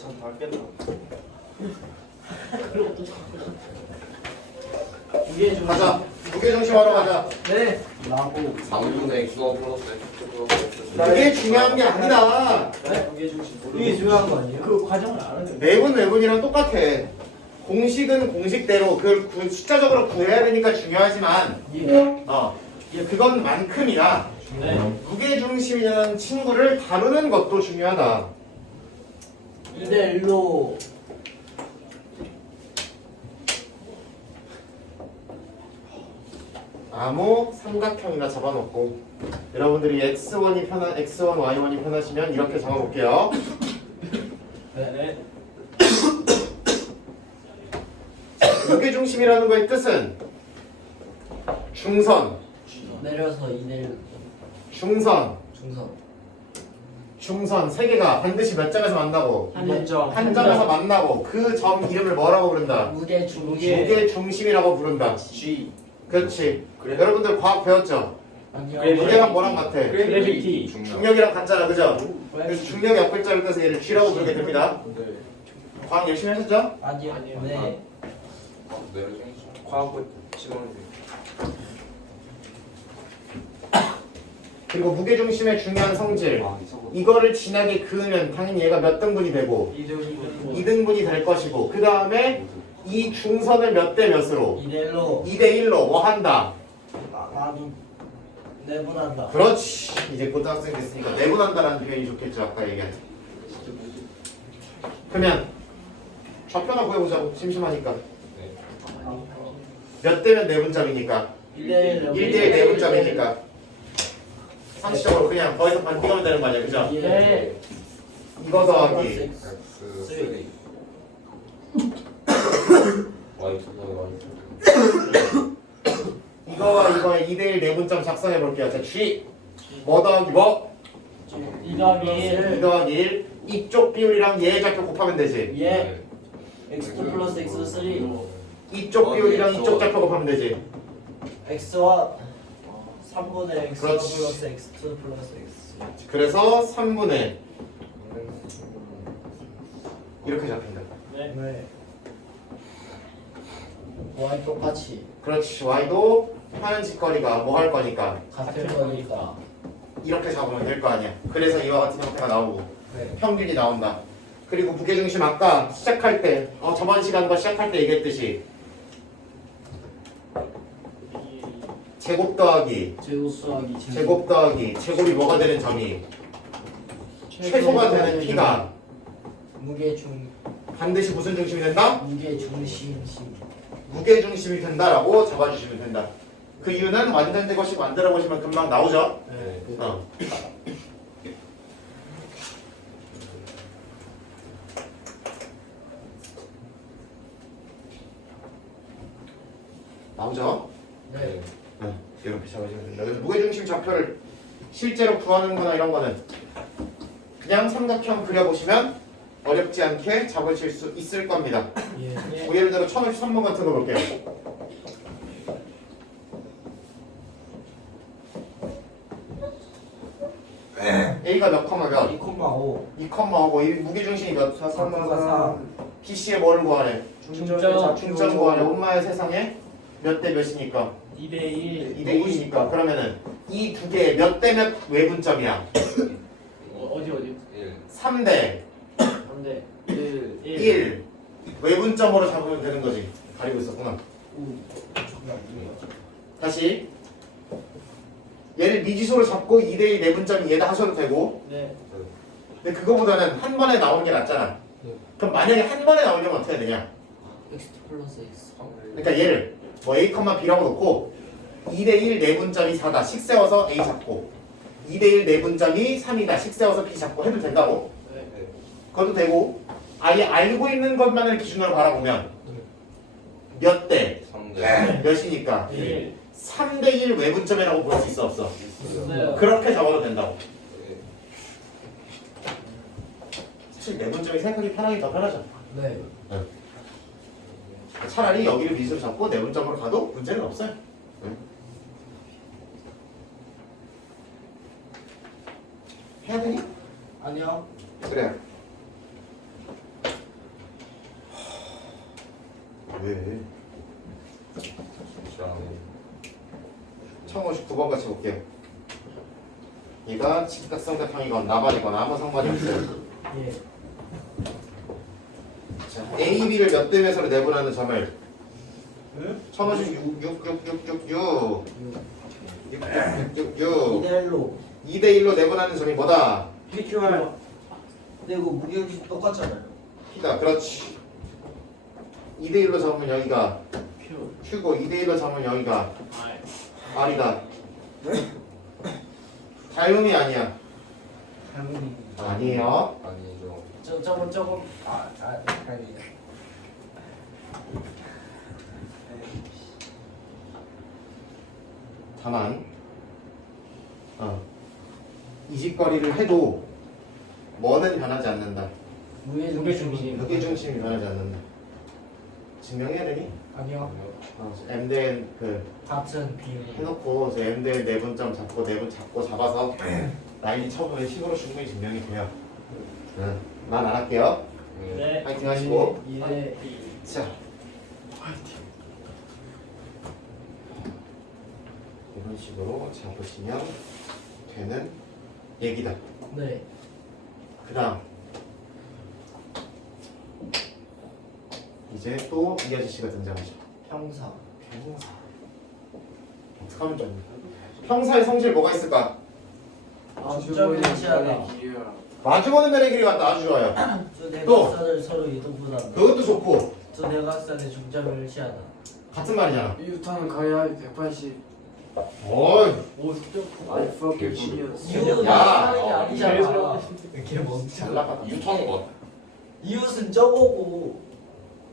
참 닮겠다. 이게 좀 가자. 무게중심하러 가자. 네. 라고 3분의 X1 플러스 X2 플러스 그게 중요한 게 아니다. 무게 중심 이게 중요한 거 아니에요? 그 과정을 알아야 외분이랑 똑같아. 공식은 공식대로 그 숫자적으로 구해야 되니까 중요하지만 예. 그건 만큼이나 네. 무게중심이라는 친구를 다루는 것도 중요하다. 2대 1로 아무 삼각형이나 잡아놓고 여러분들이 x1이 편한 x1, y1이 편하시면 이렇게 잡아볼게요. 네. 무게중심이라는 거의 뜻은 중선, 내려서 2대 1 중선, 중선 세 개가 반드시 몇 점에서 만나고 한 점. 한 점에서 만나고 그 점 이름을 뭐라고 부른다? 무게 중심 무게중심이라고 부른다. G. 그렇지. 여러분들 과학 배웠죠? 아니요. 무게랑 뭐랑 같아? 그래비티. 중력이랑 같잖아, 그죠? 그래서 중력의 앞글자를 떠서 얘를 G라고 부르게 됩니다. 네. 과학 열심히 하셨죠? 아니요. 네. 내려줘 과학부 지원이. 그리고 무게중심의 중요한 성질 이거를 진하게 그으면 당연히 얘가 몇 등분이 되고 2등분이 될 것이고 그 다음에 이 중선을 몇 대 몇으로 2대 1로 2대 1로 뭐 한다? 나도 내분한다. 그렇지. 이제 고등학생 됐으니까 내분한다라는 표현이 좋겠죠. 아까 얘기한. 그러면 좌표나 구해보자고. 심심하니까. 몇 대면 내분점이니까 1대 1대1 내분점이니까 상식적으로 그냥 거기서 반 띄우면 되는 거 아니야, 그죠? 네. 이거 더하기 X3 Y2 Y2 이거와 이거의 2대1 내분점 작성해 볼게요. 자, G 뭐 더하기 뭐? 2 더하기 2 1 더하기 1 이쪽 비율이랑 얘의 좌표 곱하면 되지. 예. x2 플러스 x3 이쪽 비율이랑 이쪽 좌표 곱하면 되지. x와 3분의 x 그렇지. 플러스 x2 플러스 x 그래서 3분의 이렇게 잡힌다. 네. y 똑같이 그렇지. Y도 하는 짓거리가 뭐 할 거니까 같을 거니까. 이렇게 잡으면 될 거 아니야. 그래서 이와 같은 형태가 나오고 네. 평균이 나온다. 그리고 무게중심 아까 시작할 때 저번 시간과 시작할 때 얘기했듯이 제곱 더하기 제곱수하기 제곱 더하기 제곱이 뭐가 되는 점이 최소가 되는 P가 무게 중 반드시 무슨 중심이 된다? 무게 중심 무게중심이 된다라고 잡아주시면 된다. 그 이유는 완전된 것이 만들어 보시면 금방 나오죠. 네. 나오죠? 네. 이렇게 잡아주시면 된다. 그래서 무게중심 좌표를 실제로 구하는 거나 이런 거는 그냥 삼각형 그려보시면 어렵지 않게 잡으실 수 있을 겁니다. 예. 뭐 예를 들어 1053번 같은 거 볼게요. A가 몇 컴마 몇? 2,5 2컴마하고 이 무게중심이 몇? 4,3 BC의 뭐를 구하래? 중점 중점 구하래. 엄마의 세상에 몇 대 몇이니까? 2대 1 2대 2니까 그러면은 이 두 개의 몇 대 몇 외분점이야? 어디 1 3대 3대 1 1 외분점으로 잡으면 되는 거지. 가리고 있었구나. 다시 얘를 미지수로 잡고 2대2 내분점이 얘다 하셔도 되고 네. 근데 그거보다는 한 번에 나오는 게 낫잖아. 그럼 만약에 한 번에 나오려면 어떻게 해야 되냐? x 플러스 x 그러니까 얘를 뭐 A, B라고 놓고 2대1 내분점이 4다 식 세워서 A 잡고 2대1 내분점이 3이다 식 세워서 B 잡고 해도 된다고? 네. 그것도 되고 아예 알고 있는 것만을 기준으로 바라보면 몇 대? 3대 몇이니까 1 3대1 외분점이라고 볼 수 있어 없어? 있어요. 그렇게 잡아도 된다고. 사실 내분점이 생각하기 편하게 더 편하죠. 네. 차라리 여기를 미수로 잡고 내분점으로 가도 문제는 없어요. 해야 되니? 아니요. 그래. 왜? 싫어하네. 1059번 같이 볼게요. 얘가 직각삼각형이건 나발이거나 아무 상관이 없어요. 예. 자, A, B를 몇 대 몇으로 내분하는 점을 1056, 666, 666, 2대1로 2대 1로 내분하는 점이 뭐다? PQR. 근데 이거 무게중심 똑같잖아요. P다. 그렇지. 2대 1로 잡으면 여기가 Q고 2대 1로 잡으면 여기가 R이다. 닮음이 아니야. 당연히. 아니에요. 아니죠. 저거 아니. 다만 이직거리를 해도 뭐는 변하지 않는다. 무게중심. 무게중심이 변하지 않는다. 증명해야 되니? 아니요. M대 그 같은 비율. 해놓고 M대 내분점 잡고 내분 잡고 잡아서 라인이 쳐보면 식으로 충분히 증명이 돼요. 난 안 할게요. 네. 파이팅 하시고. 예. 자, 이런 식으로 잡으시면 되는 얘기다. 네. 그 다음 이제 또 이 아저씨가 등장하죠. 평사. 평사. 어떻게 하면 좋습니까? 평사의 성질 뭐가 있을까? 중점을 일치하다. 마주보는 면의 길이가 아주 좋아요. 두 대각선을 서로 이동분한다. 그것도 좋고 두 대각선의 중점을 일치하다. 같은 말이잖아. 유타는 가야 180. 어이, 오, 중점. I fucking serious. 이웃은 야. 하는 게 아니잖아. 이렇게 멈춰. 잘 나갔다. 유타는 것 같아. 이웃은 저거고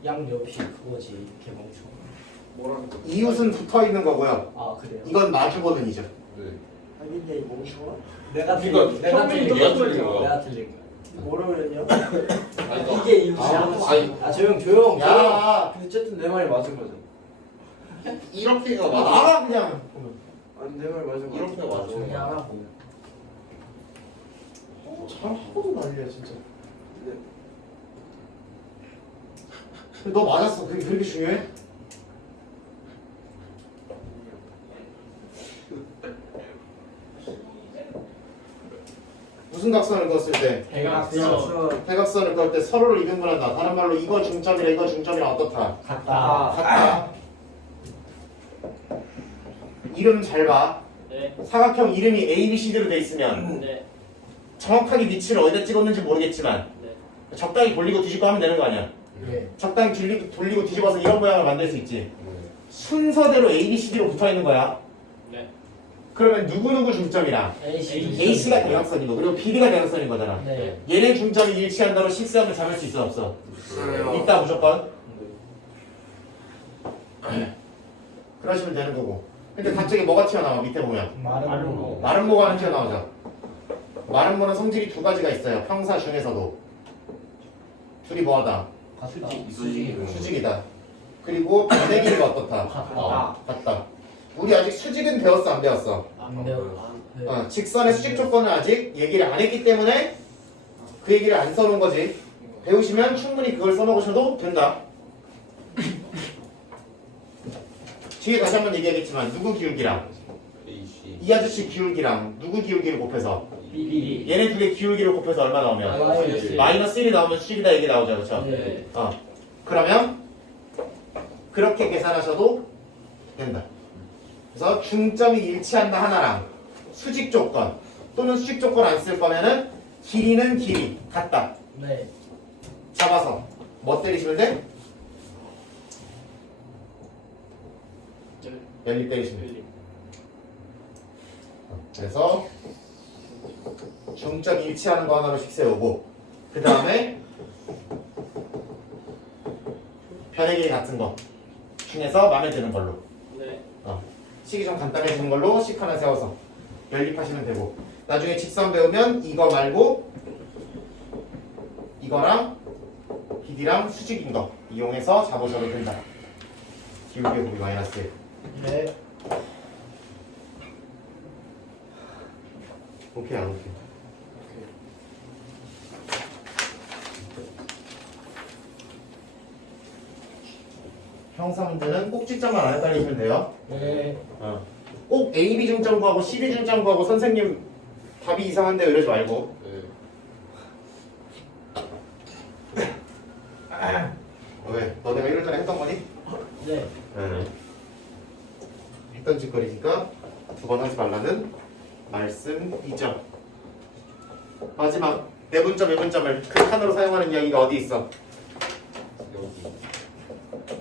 양옆이 그거지. 이렇게 멈춰. 뭐라는 거? 이웃은 붙어 있는 거고요. 아 그래요? 이건 마주보는이죠. 네. 아닌데 멈춰. 내가 그러니까 틀린. 내가 평균이 틀린. 네가 틀린 거야. 내가 틀린. 뭐라 그랬냐? 아니, 너- 이게 이웃이야. 아니, 아 조용 조용. 야, 어쨌든 내 말이 맞은 거죠. 이렇게가 맞아. 알아 그냥. 아니 내 말이 맞은 거. 이렇게가 맞아. 조용히 하라고. 잘 하고도 난리야 진짜. 네. 너 맞았어. 그게 그렇게 중요해? 무슨 각선을 그었을 때? 대각선. 대각선을 그을 때 서로를 이등분한다. 다른 말로 이거 중점이라 이거 중점이랑 어떻다? 같다. 같다. 이름 잘 봐. 네. 사각형 이름이 A, B, C로 돼 있으면 네. 정확하게 위치를 어디다 찍었는지 모르겠지만 네. 적당히 돌리고 뒤집고 하면 되는 거 아니야? 네. 적당히 돌리고 뒤집어서 이런 모양을 만들 수 있지. 순서대로 A, B, C로 붙어 있는 거야. 네. 그러면 누구누구 중점이랑 AC가 대각선이고 그리고 BD가 대각선인 거잖아. 네. 얘네 중점이 일치한다로 실수하면 잡을 수 있어 없어? 있어요. 있다 무조건. 그러시면 되는 거고. 근데 갑자기 뭐가 튀어나와 밑에 보면 마름모. 마름모가 하나 튀어나오죠. 마름모는 성질이 두 가지가 있어요. 평사 중에서도 둘이 뭐하다? 수직이다. 그리고 변의 길이가 어떻다? 같다. 같다. 우리 아직 수직은 배웠어 안 배웠어? 안 배워. 네. 직선의 수직 조건을 아직 얘기를 안 했기 때문에 그 얘기를 안 써놓은 거지. 배우시면 충분히 그걸 써먹으셔도 된다. 뒤에 다시 한번 얘기하겠지만 누구 기울기랑 AC. 이 아저씨 기울기랑 누구 기울기를 곱해서 비비. 얘네 두 개 기울기를 곱해서 얼마 나오면 마이너스. 마이너스 1이 나오면 수직이다 얘기 나오죠. 그렇죠? 네. 그러면 그렇게 계산하셔도 된다. 그래서 중점이 일치한다 하나랑 수직 조건 또는 수직 조건 안 쓸 거면은 길이는 길이 같다. 네. 잡아서 뭐 때리시면 돼? 연립 때리시면 돼. 그래서 중점 일치하는 거 하나로씩 세우고 그 다음에 변의 길이 같은 거 중에서 마음에 드는 걸로 네. 식이 좀 간단해지는 걸로 식 하나 세워서 연립하시면 되고 나중에 직선 배우면 이거 말고 이거랑 BD랑 수직인 거 이용해서 잡으셔도 된다. 기울기 곱이 마이너스 1. 네. 오케이 안 오케이? 형사 문제는 꼭지점만 안 헷갈리시면 돼요. 네. 꼭 A, B 중점 구하고 C, D 중점 구하고 선생님 답이 이상한데 이러지 말고. 왜? 너네가 1월 달에 했던 거니? 네. 네. 했던 짓거리니까 두 번 하지 말라는 말씀이죠. 마지막 내분점, 외분점을 그 칸으로 사용하는 이야기가 어디 있어? 여기.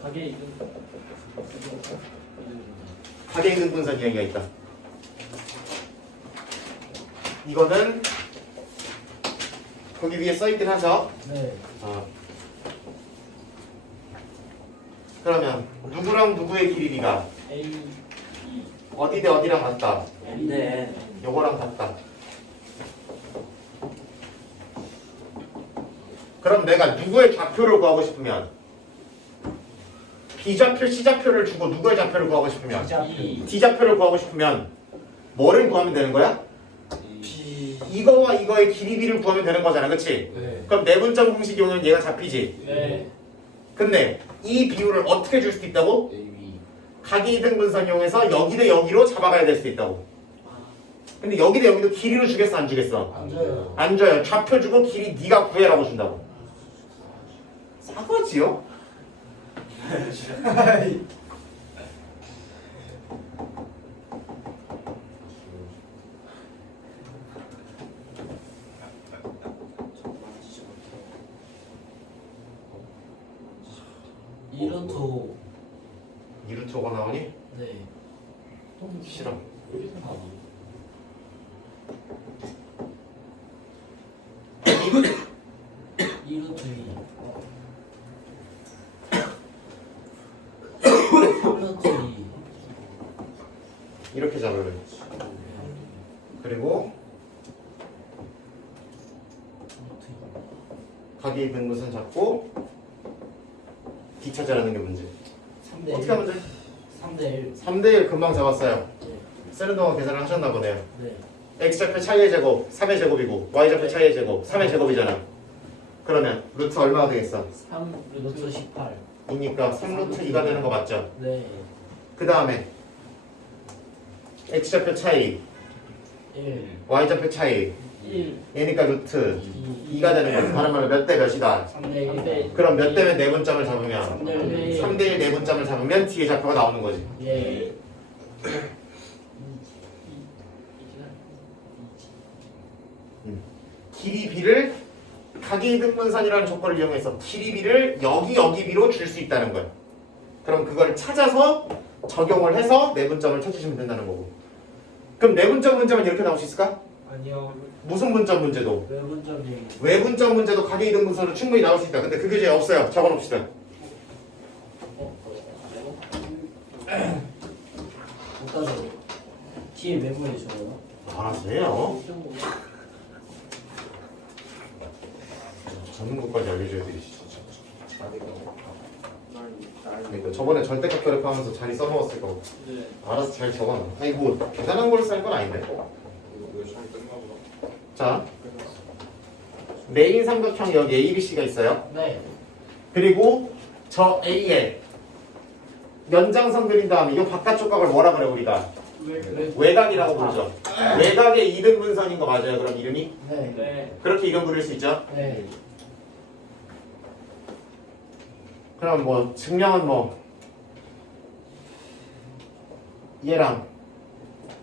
가게 이름. 가계 이등 분선 이야기가 있다. 이거는 거기 위에 써있긴 하죠. 네. 그러면 누구랑 누구의 길이가 A. 어디 대 어디랑 같다. 네. 요거랑 같다. 그럼 내가 누구의 좌표를 구하고 싶으면 B좌표, C좌표를 주고 누구의 좌표를 구하고 싶으면 D좌표를 구하고 싶으면 뭐를 구하면 되는 거야? B. 이거와 이거의 길이 B를 구하면 되는 거잖아, 그치? 네. 그럼 내분점 공식 이용은 얘가 잡히지? 네. 근데 이 비율을 어떻게 줄 수도 있다고? A, B. 각이 이등 분선 이용해서 여기 대 여기로 잡아가야 될 수도 있다고. 근데 여기 대 여기도 길이로 주겠어, 안 주겠어? 안 줘요. 안 줘요. 좌표 주고 길이 네가 구해라고 준다고. 사과지요? 이루트. 이루트가 나오니? 네. 싫어. 이루트 2. 이루트 2. 이렇게 잡으면. 그리고 각이 있는 것은 잡고 D 찾아라는 게 문제. 3대 1. 어떻게 하면 돼? 3대 1. 3대1 금방 잡았어요. 네. 쓰는 동안 계산을 하셨나 보네요. 네. X좌표 차이의 제곱 3의 제곱이고 Y좌표 차이의 제곱 3의 제곱이잖아. 그러면 루트 얼마가 되겠어? 3 루트 18. 이니까 3루트 2가 되는 거 맞죠? 네. 그 다음에 X좌표 차이 1. Y좌표 차이 1. 얘니까 루트 2. 2가 되는 거지. 다른 말로 몇 대 몇이다. 3대 1. 그럼 몇 대면 내분점을 잡으면 3대 1. 3대1 내분점을 잡으면 뒤에 좌표가 나오는 거지. 예. 길이 B를 각이 등분선이라는 조건을 이용해서 길이 B를 여기 B로 줄 수 있다는 거야. 그럼 그걸 찾아서 적용을 해서 내분점을 찾으시면 된다는 거고. 그럼 내분점 문제만 이렇게 나올 수 있을까? 아니요. 무슨 분점 문제도? 외분점이. 외분점 문제도 각이 등분선으로 충분히 나올 수 있다. 근데 그 교재에 없어요. 적어놓읍시다. 못 가져. 뒤에 메모에 적어요. 알아서 해요. 전문 것까지 알려줘야 되지. 그러니까 저번에 절대값 결합하면서 자리 써먹었을 거고. 네. 알아서 잘 적어놔. 아니 뭐 대단한 걸 쓸 건 아닌데. 이거 시험이 끝나 보다. 자, 메인 삼각형 여기 A, B, C가 있어요. 네. 그리고 저 A에 연장선 그린 다음에 이 바깥쪽 각을 뭐라 그래 우리가? 외곽이라고 부르죠. 외곽의 이등분선인 거 맞아요? 그럼 이름이? 네. 네. 그렇게 이름 부를 수 있죠? 네. 그럼 뭐 증명은 뭐 얘랑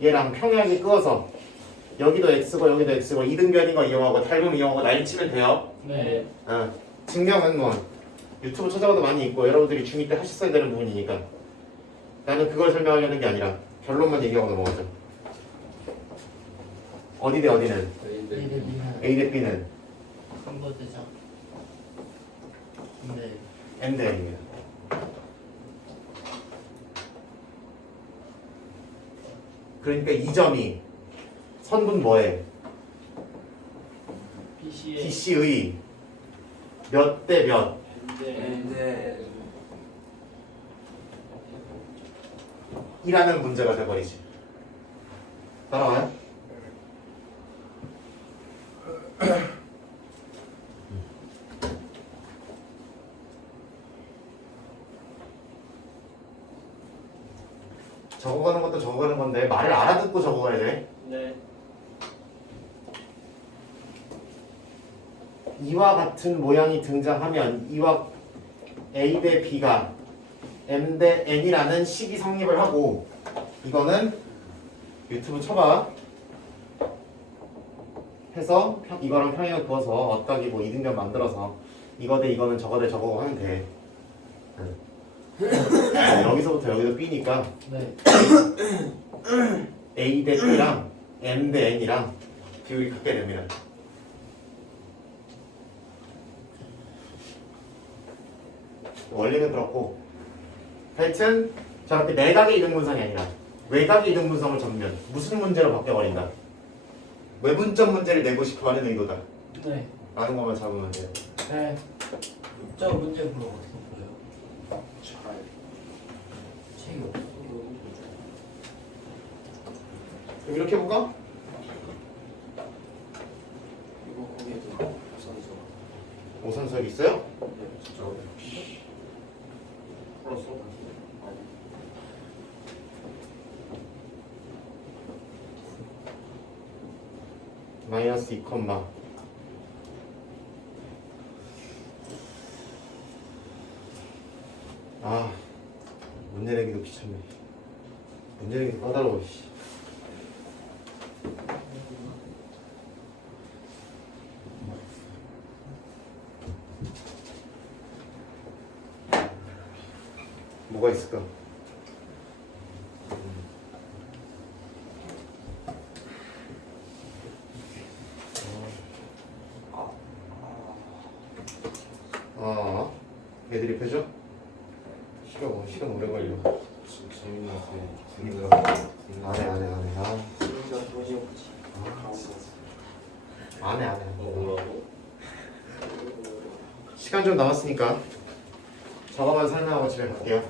평행하게 끄어서 여기도 x고 여기도 x고 이등변인 거 이용하고 닮음 이용하고 라인 치면 돼요. 네. 증명은 뭐 유튜브 찾아봐도 많이 있고 여러분들이 중2 때 하셨어야 되는 부분이니까 나는 그걸 설명하려는 게 아니라 결론만 얘기하고 넘어가죠. 어디 대 어디는? A 대 B는? 선거대장. 네. M 대 N입니다. 그러니까 이 점이 선분 뭐에? BC의 BC의 몇 대 몇? 네. 이라는 문제가 돼버리지. 따라와요? 적어가는 것도 적어가는 건데 말을 알아듣고 적어가야 돼. 네. 이와 같은 모양이 등장하면 이와 A 대 B가 M 대 N이라는 식이 성립을 하고 이거는 유튜브 쳐봐 해서 이거랑 평행을 부어서 어떠기 뭐 이등변 만들어서 이거 대 이거는 저거 대 저거 하면 돼. 여기서부터 여기도 B니까 네. A 대 B랑 M 대 N이랑 비율이 같게 됩니다. 원리는 그렇고 하여튼 저렇게 내각의 이등분선이 아니라 외각의 이등분선을 접면 무슨 문제로 바뀌어버린다. 외분점 문제를 내고 싶어하는 의도다 네. 라는 것만 잡으면 돼요. 네. 저 문제 물어봤어요. 잘. 책이 없어. 그럼 이렇게 해볼까? 이거 거기에도 선수. 오선석 있어요? 풀었어? 마이너스 2, 아 문제 내기도 귀찮네. 문제 내기도 까다로워. 씨. 뭐가 있을까? 애들이 펴죠? 시간 오래 걸려. 재밌는 안 해. 아. 진짜 도저히 없지. 안 해. 뭐라고? 시간 좀 남았으니까 저거만 설명하고 집에 갈게요.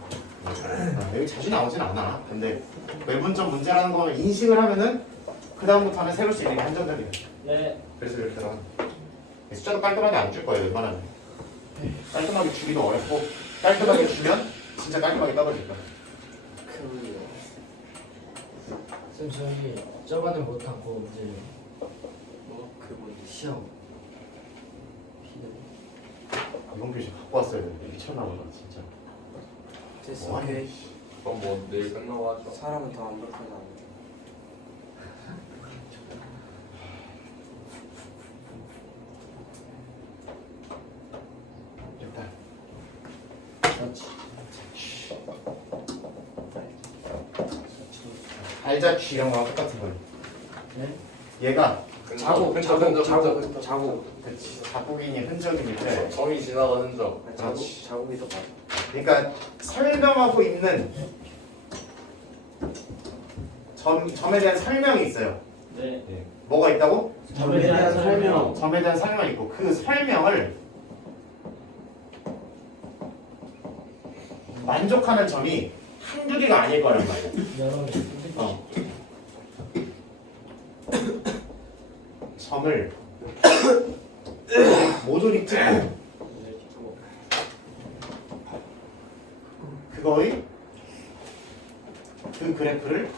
여기 자주 나오진 않아. 근데 외분점 문제라는 거를 인식을 하면은 그 다음부터는 세울 수 있는 게 한정적이에요. 네. 그래서 이렇게 들어가. 숫자도 깔끔하게 안 줄 거예요. 웬만하면. 깔끔하게 주기도 어렵고 깔끔하게 주면 진짜 깔끔하게 떨어질 거야. 쌤 저기 저번에 못한 거 문제 뭐? 그 뭔지. 시험. 이번 교시 갖고 왔어야 되는데 미쳤나 보다 진짜. 됐어. 뭐하냐, 오케이. 그럼 뭐 내일 끝나고 하죠. 사람은 더 완벽하지 않아. 일단 그렇지. 알자취 이런 거랑 똑같은 거예요. 네. 얘가 자국. 그치, 자국이니 흔적일 때 점이 지나간 흔적. 자국이 더 많아. 그러니까 설명하고 있는 점에 대한 설명이 있어요. 네. 뭐가 있다고? 점에 대한 설명. 점에 대한 설명이 있고 그 설명을 만족하는 점이 한두 개가 아닐 거란 말이야. 여러 개. 어. 점을 모조리 찍고 그거의 그 그래프를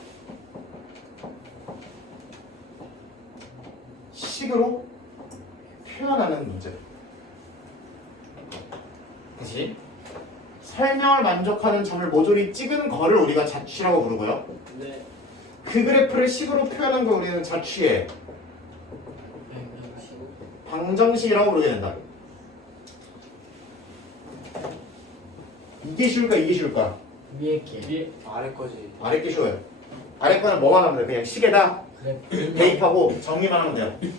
식으로 표현하는 문제. 그치? 설명을 만족하는 점을 모조리 찍은 거를 우리가 자취라고 부르고요. 네. 그 그래프를 식으로 표현한 걸 우리는 자취의 방정식이라고 부르게 된다. 이게 쉬울까 이게 쉬울까? 위에 게. 위에. 아래 거지. 아래 게 쉬워요. 아래 거는 뭐만 하면 돼? 그냥 식에다 그래. 대입하고 정리만 하면 돼요.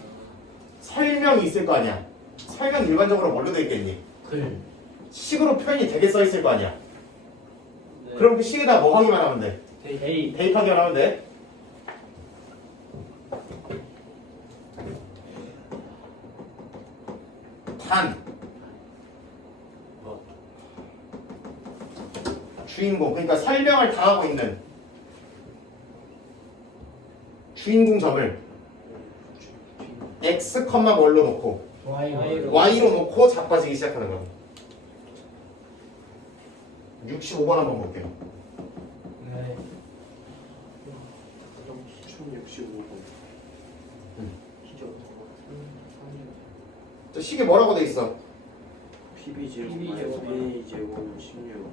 설명이 있을 거 아니야. 설명 일반적으로 뭘로 돼 있겠니? 글. 식으로 표현이 되게 써 있을 거 아니야. 네. 그럼 그 식에다 뭐 하기만 하면 돼? A. 대입하기만 하면 돼. 단 주인공, 그러니까 설명을 당하고 있는 주인공 점을 x, 뭘로 놓고 Y로. y로 놓고 자빠지기 시작하는 거야. 65번 한번 볼게요. 네. 1065분. 저 식이 뭐라고 돼 있어? PB 제곱 PB 마이너스 제곱. A 제곱 16.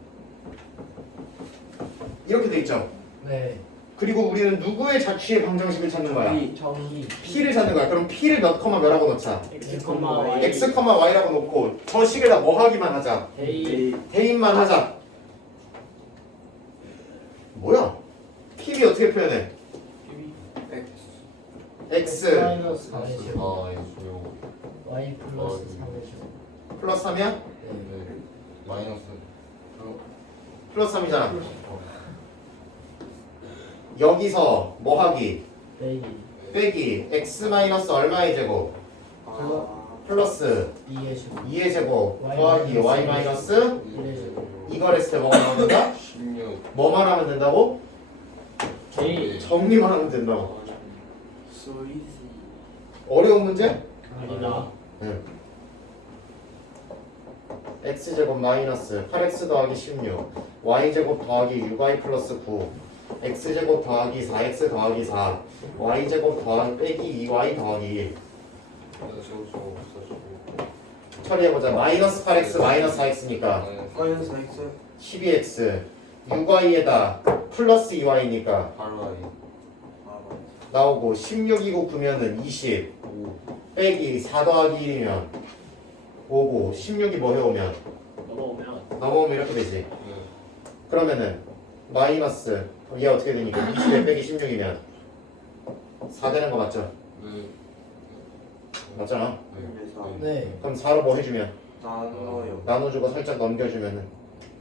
이렇게 돼 있죠. 네. 그리고 우리는 누구의 자취의 방정식을 찾는 거야? 정의. P를 찾는 거야. 그럼 P를 몇 컴마 몇라고 넣자? X, Y. X, Y라고 놓고 저 식에다 뭐 하기만 하자. A. 대입만 하자. 뭐야? PB 어떻게 표현해? X 마이너스 4의 아 이거 조용. Y 플러스 3의 플러스 3이야? 네. 마이너스. 플러스 3이잖아. 여기서 뭐 하기? 빼기 빼기 X 마이너스 얼마의 제곱? 아, 플러스 2의 제곱 2의 제곱 더하기 Y 마이너스 1의 제곱 이걸 했을 때 뭐가 나온다? 16. 뭐만 하면 된다고? J. 정리만 하면 된다고. so easy. 어려운 문제? 아니다. 응. X제곱 마이너스 8X 더하기 16 Y제곱 더하기 6Y 플러스 9 X제곱 더하기 4X 더하기 4 Y제곱 더하기 빼기 2Y 더하기 1 저거 처리해보자. 마이너스 8X 마이너스 4X니까 마이너스 X 12X 6Y에다 플러스 2Y니까 8Y. 아 나오고 16이고 9면은 20 빼기 4 더하기 1이면 5고 16이 뭐 해오면 넘어오면 이렇게 되지. 네. 그러면은 마이너스 얘 어떻게 되니까 20에 빼기 16이면 4 되는 거 맞죠? 네. 맞잖아. 그래서 네. 그럼 4로 뭐 해주면 나눠요. 나눠주고 살짝 넘겨주면은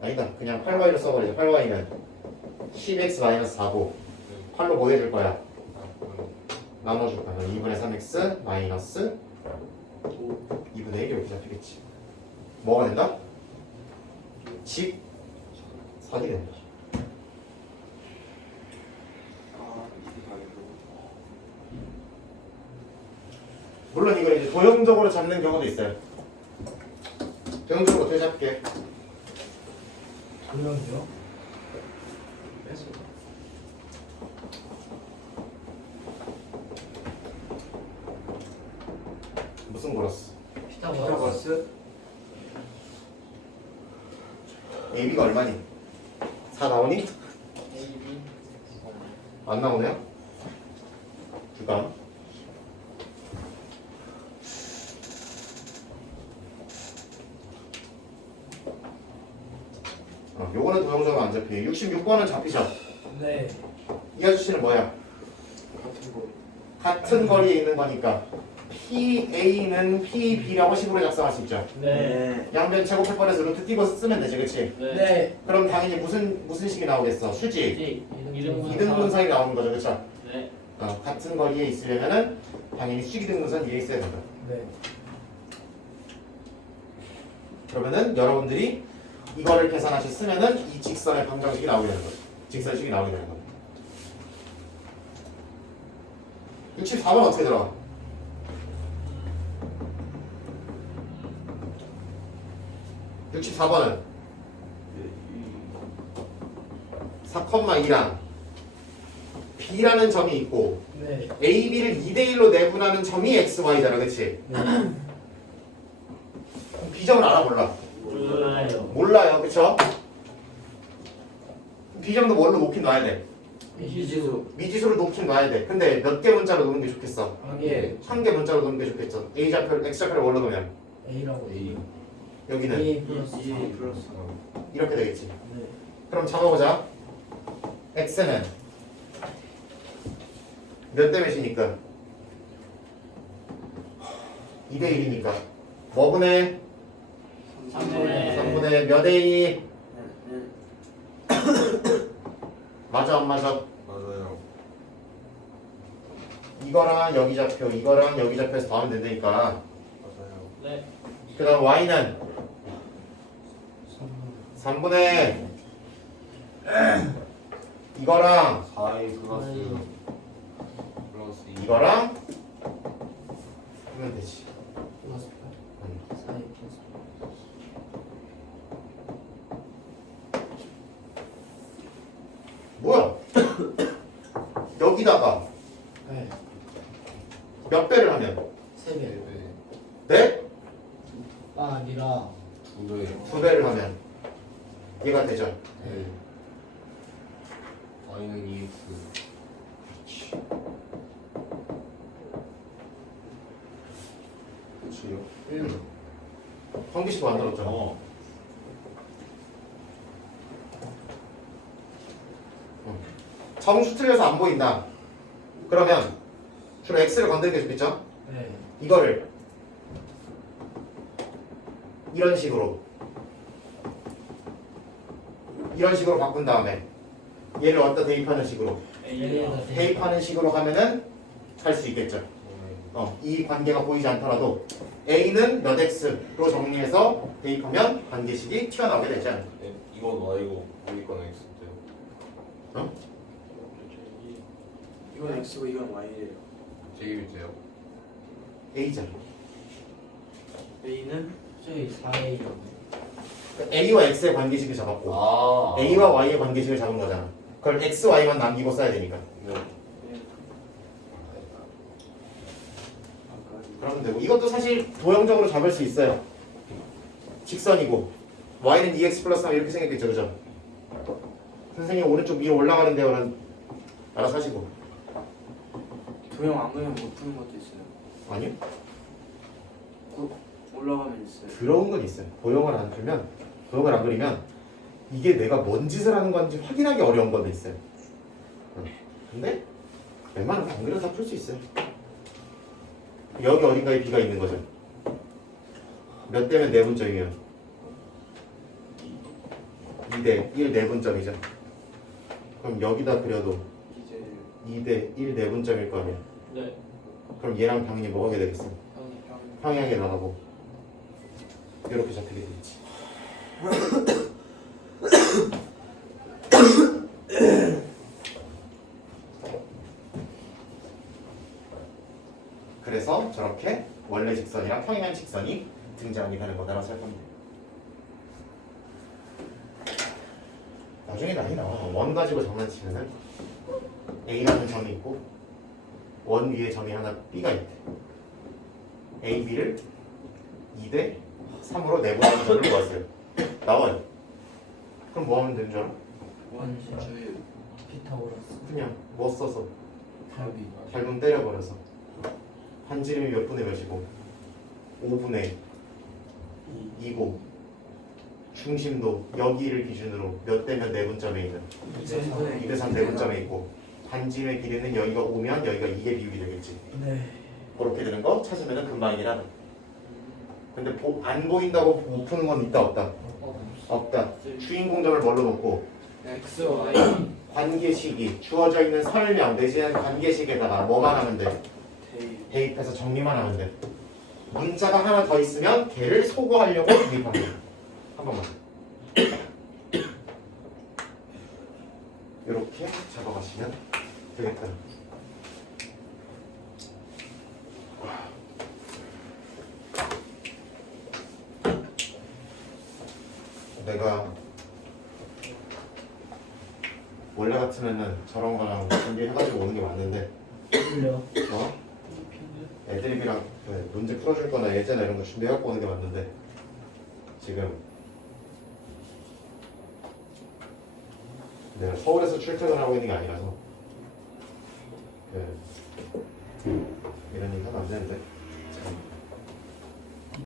아니다 그냥 8y로 써버리자. 8y는 10x 마이너스 4고 8로 뭐 해줄 거야? 나눠줄 거야. 2분의 3x 마이너스 2분의 1이 이렇게 잡히겠지. 뭐가 된다? 직 4이 된다. 아 이게 다르고. 물론 이걸 이제 도형적으로 잡는 경우도 있어요. 도형적으로 어떻게 잡게? 도형이요? 무슨 거였어? 피타고라스 AB가 얼마니? 4 나오니? A, B. 안 나오네요? 주간 요거는 도형적으로 안 잡혀. 66번은 잡히죠? 네. 이 아저씨는 뭐야? 같은 거. 같은 거리에 있는 거니까 PA는 PB라고 식으로 작성할 수 있죠. 네. 양변 제곱해버려서 루트 띄고 쓰면 되지, 그치? 네. 그럼 당연히 무슨 식이 나오겠어? 수직, 이등분. 이등분선이 나오는 거죠, 그쵸? 네. 같은 거리에 있으려면은 당연히 수직이등분선 위에 있어야 된다. 네. 그러면은 여러분들이 이거를 계산하시 쓰면은 이 직선의 방정식이 나오게 되는 거죠. 직선식이 나오게 되는 거죠. 64번 어떻게 들어가? 64번은 4,2랑 B라는 점이 있고 네. A, B를 2대1로 내분하는 점이 X, Y잖아, 그치? 네. B점을 알아 몰라? 몰라요. 몰라요, 그쵸? B점도 뭘로 놓긴 놔야 돼? 미지수. 미지수로 놓긴 놔야 돼. 근데 몇 개 문자로 놓는 게 좋겠어? 한 개. 한 개 문자로 놓는 게 좋겠죠. A 좌표, X 좌표를 뭘로 놓으면? A라고. A. 여기는 A 플러스 2 3. 플러스 이렇게 되겠지. 네. 그럼 잡아보자. X는 몇 대 몇이니까? 2대 1이니까. 뭐분의? 3분의 3분의 몇 A? 맞아, 안 맞아? 맞아요. 이거랑 여기 좌표, 이거랑 여기 좌표에서 더하면 된다니까. 맞아요. 네. 그 다음 Y는 3분의 이거랑 4A 플러스 플러스 2. 이거랑 하면 되지. 플러스 8. 4A 플러스 뭐야? 여기다가 몇 배를 하면? 3배. 4배. 네? 아 아니라 2배. 2배를 하면 얘가 되죠. 네. y는 2x. 그치요? 방기식 만들었잖아. 정수 틀려서 안 보인다. 그러면 주로 x를 건드리게 좋겠죠? 네. 이거를 이런 식으로 바꾼 다음에 얘를 어디다 대입하는 식으로 대입하는 식으로 하면은 할 수 있겠죠. 이 관계가 보이지 않더라도 a는 몇 x로 정리해서 대입하면 관계식이 튀어나오게 되지 않을까. 네, 이건 y고 여기 건 x인데요. 이건 X고 이건 Y예요. 제곱이 돼요? a잖아. A는 저희 4A a와 x의 관계식을 잡았고 아. a와 y의 관계식을 잡은 거잖아. 그걸 x, y만 남기고 써야 되니까. 네. 그러면 되고 이것도 사실 도형적으로 잡을 수 있어요. 직선이고 y는 2x 플러스 3 이렇게 생겼겠죠, 그죠? 선생님 오른쪽 위로 올라가는 데는 알아서 하시고. 도형 안 그리면 못 푸는 것도 있어요. 아니요? 올라가면 있어요. 들어온 건 있어요. 도형을 안 그리면 이게 내가 뭔 짓을 하는 건지 확인하기 어려운 건데 있어요. 근데 웬만하면 안 그려도 다 풀 수 있어요. 여기 어딘가에 b가 있는 거죠. 몇 대면 내분점이에요? 2대 1 내분점이죠. 그럼 여기다 그려도 이제 2대 1 내분점일 거 아니야. 네. 그럼 얘랑 당연히 뭐 하게 되겠어? 평행하게 나가고 이렇게 잡히게 되겠지. 그래서 저렇게 원래 직선이랑 평행한 직선이 등장하게 되는 거다라고 할 겁니다. 나중에 많이 나와. 원 가지고 장난치면은 A라는 점이 있고 원 위에 점이 하나 B가 있대. A, B를 2대 3으로 내분하는 점을 구하세요. 나와요. 그럼 뭐 하면 되는 줄 알아? 원주율. 피타고라스 그냥 뭐 써서 탈비 밟음 때려버려서 반지름이 몇 분의 몇이고 5분의 2고 중심도 여기를 기준으로 몇 대면 내분점에 있는 2대 3 내분점에 있고 반지름의 길이는 여기가 5면 여기가 2의 비율이 되겠지. 네. 그렇게 되는 거 찾으면 금방이긴 하다. 근데 안 보인다고 못 푸는 건 있다 없다? 없다. 주인공점을 뭘로 놓고 X, Y 관계식이 주어져 있는 설명 내지는 관계식에다가 뭐만 하면 돼? 대입. 대입해서 정리만 하면 돼. 문자가 하나 더 있으면 걔를 소거하려고 대입하는 거야. 한 번만. 이렇게 잡아가시면 되겠다. 내가 원래 같으면은 저런 거랑 준비해가지고 오는 게 맞는데 틀려 애드립이랑 문제 풀어줄 거나 예제나 이런 거 준비해갖고 오는 게 맞는데 지금 내가 서울에서 출퇴근을 하고 있는 게 아니라서 이런 얘기 하면 안 되는데